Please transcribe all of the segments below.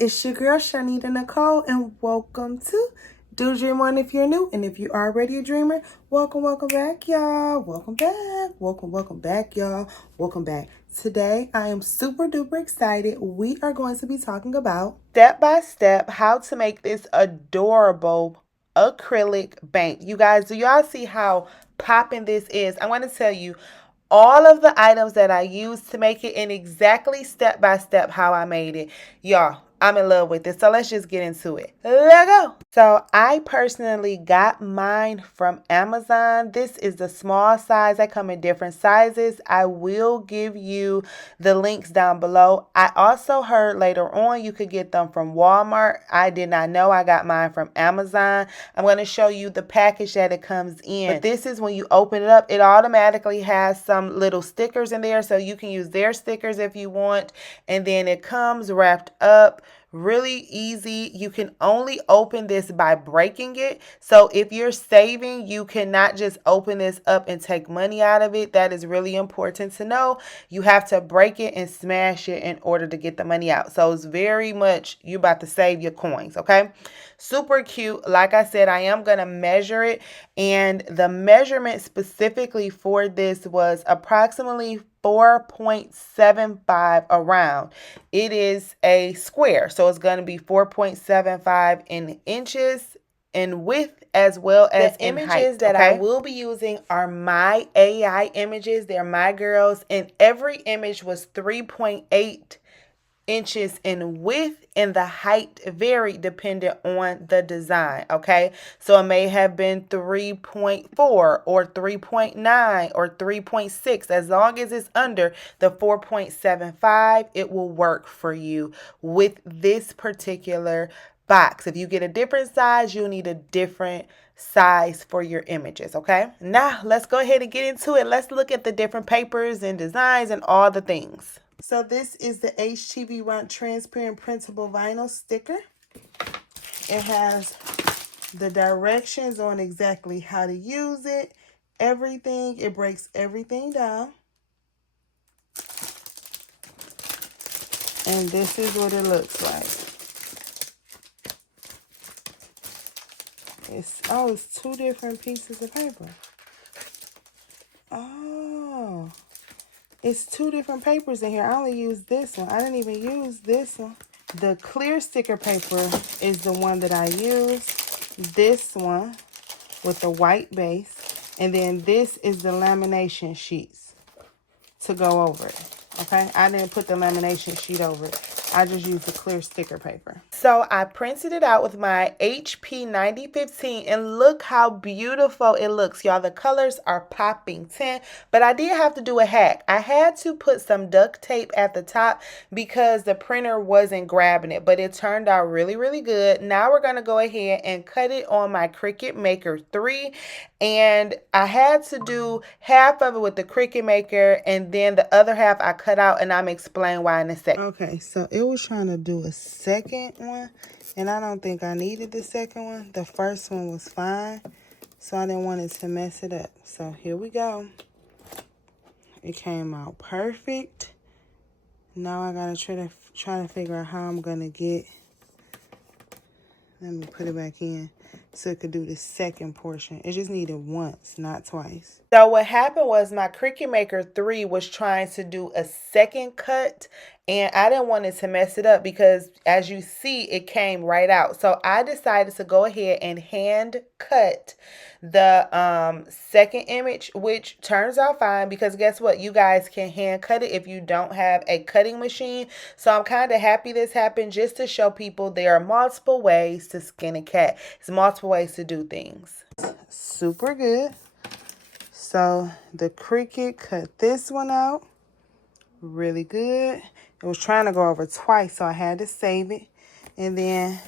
It's your girl ChonitaNicole, and welcome to Do Dream On if you're new, and if you are already a dreamer, welcome back, y'all. Welcome back, y'all. Welcome back. Today, I am super duper excited. We are going to be talking about step by step how to make this adorable acrylic bank. You guys, do y'all see how popping this is? I want to tell you all of the items that I used to make it and exactly step by step how I made it. Y'all, I'm in love with this. So let's just get into it. Let's go. So I personally got mine from Amazon. This is the small size. I come in different sizes. I will give you the links down below. I also heard later on you could get them from Walmart. I did not know. I got mine from Amazon. I'm going to show you the package that it comes in. But this is when you open it up, it automatically has some little stickers in there. So you can use their stickers if you want. And then it comes wrapped up. Really easy. You can only open this by breaking it. So if you're saving, you cannot just open this up and take money out of it. That is really important to know. You have to break it and smash it in order to get the money out. So it's very much you're about to save your coins, okay? Super cute. Like I said, I am going to measure it, and the measurement specifically for this was approximately 4.75 around. It is a square, so it's going to be 4.75 in inches in width as well as in height. The images that I will be using are my AI images. They're my girls, and every image was 3.8 inches in width, and the height varied dependent on the design, okay? So it may have been 3.4 or 3.9 or 3.6. As long as it's under the 4.75, it will work for you with this particular box. If you get a different size, you'll need a different size for your images, okay? Now, let's go ahead and get into it. Let's look at the different papers and designs and all the things. So this is the HTV Runt Transparent Printable Vinyl Sticker. It has the directions on exactly how to use it, everything. It breaks everything down. And this is what it looks like. It's two different pieces of paper. Oh. It's two different papers in here. I only used this one. I didn't even use this one. The clear sticker paper is the one that I used. This one with the white base. And then this is the lamination sheets to go over it. Okay? I didn't put the lamination sheet over it. I just used the clear sticker paper. So I printed it out with my HP 9015, and look how beautiful it looks, y'all. The colors are popping 10, but I did have to do a hack. I had to put some duct tape at the top because the printer wasn't grabbing it, but it turned out really, really good. Now we're going to go ahead and cut it on my Cricut Maker 3, and I had to do half of it with the Cricut Maker, and then the other half I cut out, and I'm explaining why in a second. Okay, so it was trying to do a second one, and I don't think I needed the second one. The first one was fine, so I didn't want it to mess it up. So here we go. It came out perfect. Now I gotta try to figure out how I'm gonna get. Let me put it back in so it could do the second portion. It just needed once, not twice. So what happened was my Cricut Maker 3 was trying to do a second cut, and I didn't want it to mess it up because as you see, it came right out. So I decided to go ahead and hand cut the second image, which turns out fine because guess what? You guys can hand cut it if you don't have a cutting machine. So I'm kind of happy this happened just to show people there are multiple ways to skin a cat. There's multiple ways to do things. Super good. So the Cricut cut this one out really good. It was trying to go over twice, so I had to save it. And then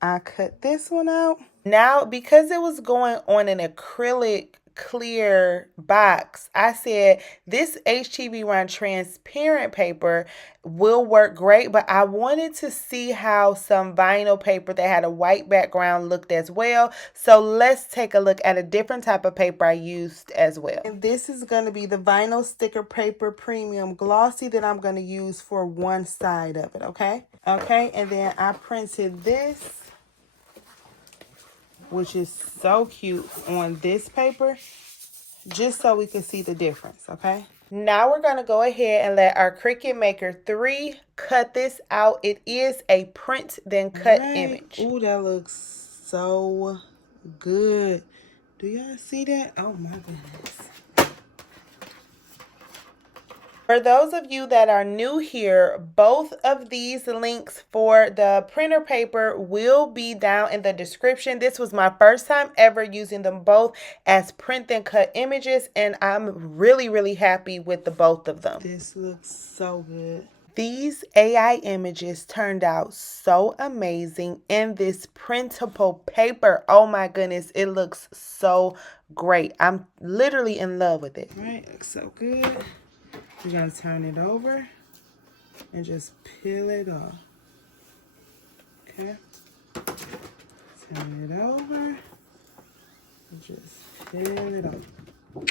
I cut this one out. Now, because it was going on an acrylic clear box, I said this HTV Run transparent paper will work great, but I wanted to see how some vinyl paper that had a white background looked as well. So let's take a look at a different type of paper I used as well. And this is going to be the vinyl sticker paper premium glossy that I'm going to use for one side of it, okay? Okay, and then I printed this, which is so cute, on this paper, just so we can see the difference, okay? Now we're going to go ahead and let our Cricut Maker 3 cut this out. It is a print then cut image. Ooh, that looks so good. Do y'all see that? Oh my goodness. For those of you that are new here, both of these links for the printer paper will be down in the description. This was my first time ever using them both as print and cut images, and I'm really, really happy with the both of them. This looks so good. These AI images turned out so amazing in this printable paper. Oh my goodness, it looks so great. I'm literally in love with it. All right, looks so good. We're going to turn it over and just peel it off. Okay. Turn it over and just peel it off.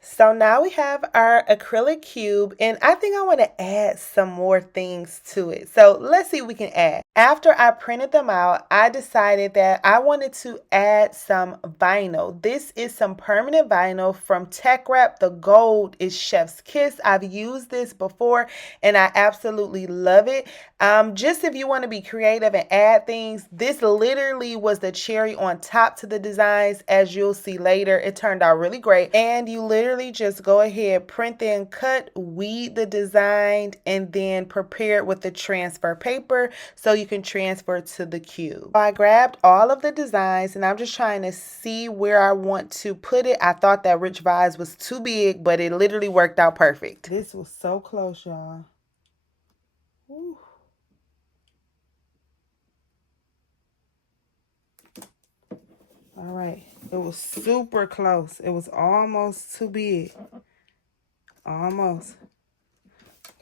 So now we have our acrylic cube, and I think I want to add some more things to it. So let's see what we can add. After I printed them out, I decided that I wanted to add some vinyl. This is some permanent vinyl from Tech Wrap. The gold is Chef's Kiss. I've used this before and I absolutely love it. Just if you want to be creative and add things, this literally was the cherry on top to the designs. As you'll see later, it turned out really great. And you literally just go ahead, print then cut, weed the design, and then prepare it with the transfer paper so you can transfer to the cube. So I grabbed all of the designs and I'm just trying to see where I want to put it. I thought that Rich Vibes was too big, but it literally worked out perfect. This was so close, y'all. All right, it was super close. It was almost too big. Almost.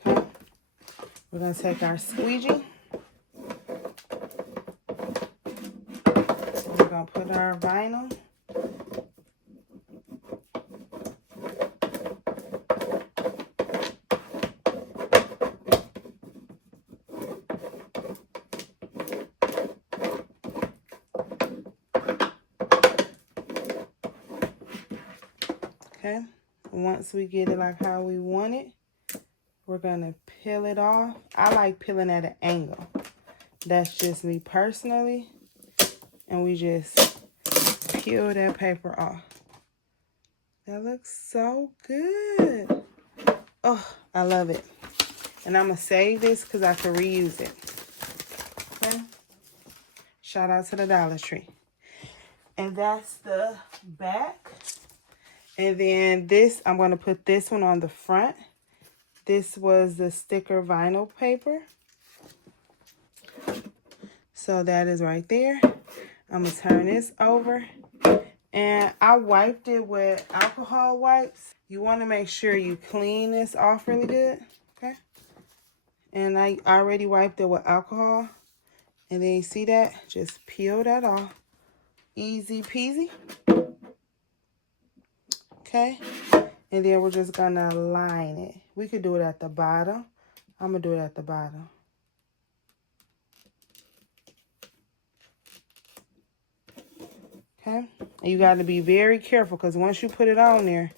Okay. We're gonna take our squeegee. We're gonna put our vinyl. Okay, once we get it like how we want it, we're gonna peel it off. I like peeling at an angle. That's just me personally. And we just peel that paper off. That looks so good. Oh, I love it. And I'm gonna save this because I can reuse it. Okay. Shout out to the Dollar Tree. And that's the back. And then this, I'm going to put this one on the front. This was the sticker vinyl paper. So that is right there. I'm going to turn this over. And I wiped it with alcohol wipes. You want to make sure you clean this off really good. Okay. And I already wiped it with alcohol. And then you see that? Just peel that off. Easy peasy. Okay. And then we're just going to line it. We could do it at the bottom. I'm going to do it at the bottom. Okay. And you got to be very careful because once you put it on there,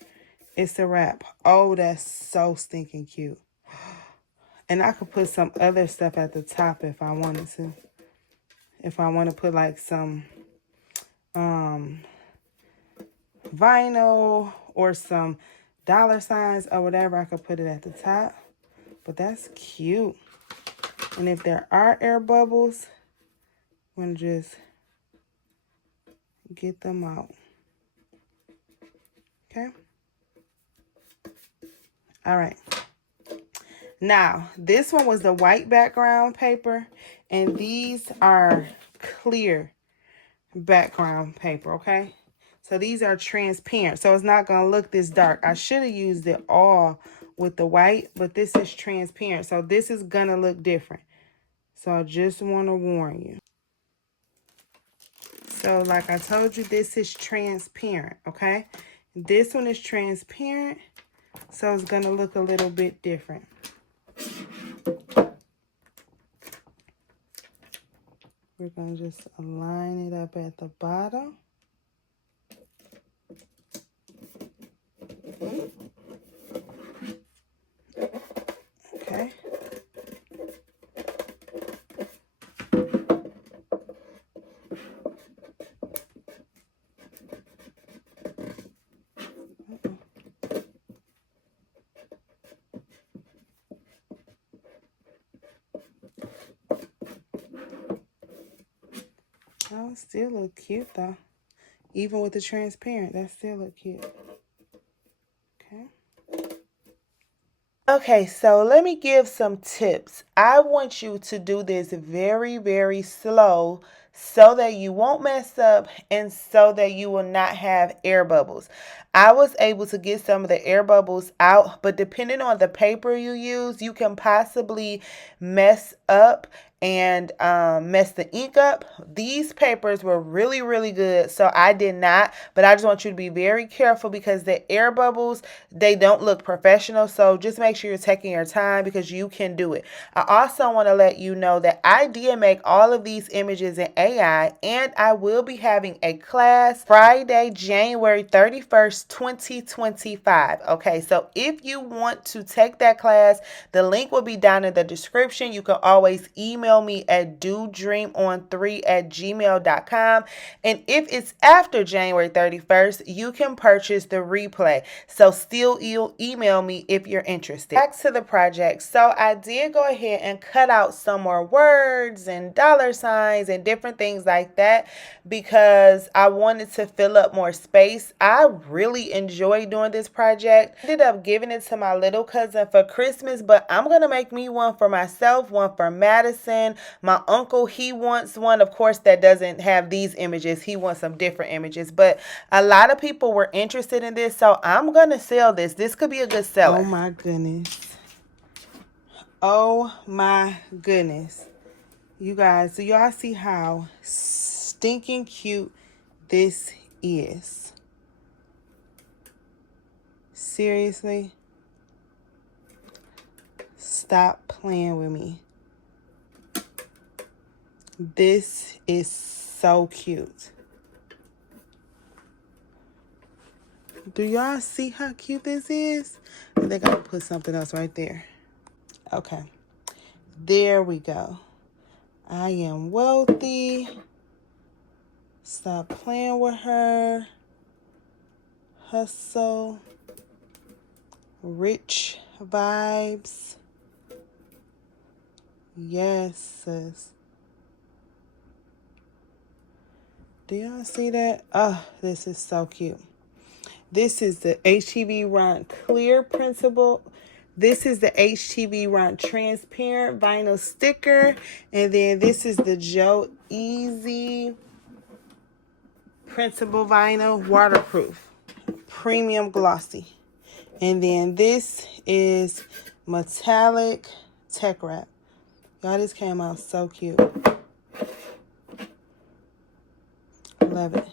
it's a wrap. Oh, that's so stinking cute. And I could put some other stuff at the top if I wanted to. If I want to put like some vinyl or some dollar signs or whatever, I could put it at the top. But that's cute. And if there are air bubbles, I'm going to just get them out. Okay. All right. Now, this one was the white background paper, and these are clear background paper, okay? So these are transparent, so it's not going to look this dark. I should have used it all with the white, but this is transparent, so this is going to look different. So I just want to warn you. So like I told you, this is transparent, okay? This one is transparent, so it's going to look a little bit different. We're going to just align it up at the bottom. Okay. Oh, it still look cute though. Even with the transparent, that still look cute. Okay. Okay, so let me give some tips. I want you to do this very, very slow so that you won't mess up and so that you will not have air bubbles. I was able to get some of the air bubbles out, but depending on the paper you use, you can possibly mess up and mess the ink up. These papers were really, really good, so I did not, but I just want you to be very careful because the air bubbles, they don't look professional, so just make sure you're taking your time because you can do it. I also want to let you know that I did make all of these images in AI, and I will be having a class Friday, January 31st, 2025. Okay, so if you want to take that class, the link will be down in the description. You can always email me at dodreamon3@gmail.com. And if it's after January 31st, you can purchase the replay. So still email me if you're interested. Back to the project. So I did go ahead and cut out some more words and dollar signs and different things like that because I wanted to fill up more space. I really enjoyed doing this project. I ended up giving it to my little cousin for Christmas, but I'm going to make me one for myself, one for Madison. My uncle, he wants one, of course, that doesn't have these images. He wants some different images, but a lot of people were interested in this, so I'm going to sell this. This could be a good seller. Oh my goodness. Oh my goodness. You guys, do y'all see how stinking cute this is? Seriously? Stop playing with me. This is so cute. Do y'all see how cute this is? I think I'll put something else right there. Okay. There we go. I am wealthy. Stop playing with her. Hustle. Rich vibes. Yes, sis. Do y'all see that? Oh, this is so cute. This is the HTV Ront Clear Principle. This is the HTV Ront Transparent Vinyl Sticker. And then this is the Joe Easy Principle Vinyl Waterproof. Premium Glossy. And then this is Metallic Tech Wrap. Y'all, this came out so cute. Love it.